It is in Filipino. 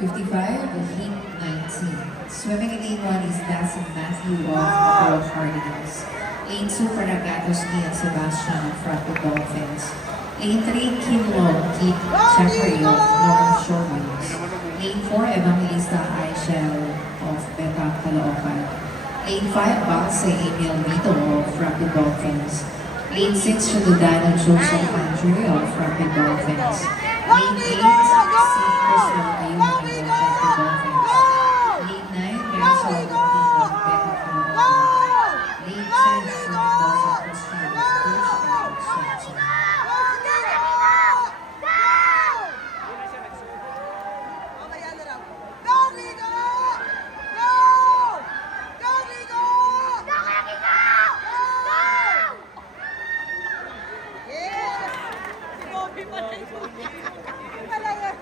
55, the heat 19. Swimming in lane 1 is Dazzle Matthew of Apollo Cardigans. Lane 2, Paragatos and Sebastian of Frapid Dolphins. Lane 3, Kinlo Keith Jeffrey of North Shore Wings. Lane 4, Evangelista Aichel of Beta Caloocan. Lane 5, Balse Emil Vito of Frapid Dolphins. Lane 6, Shadudano Joseph Andre of Frapid Dolphins. Lane 8, St. Crystal Ayun of Frapid Dolphins. Lane 9, Marisol Martin of Beta Caloocan. Lane 10, Fernando Christian of Coach and Swanson. Yes!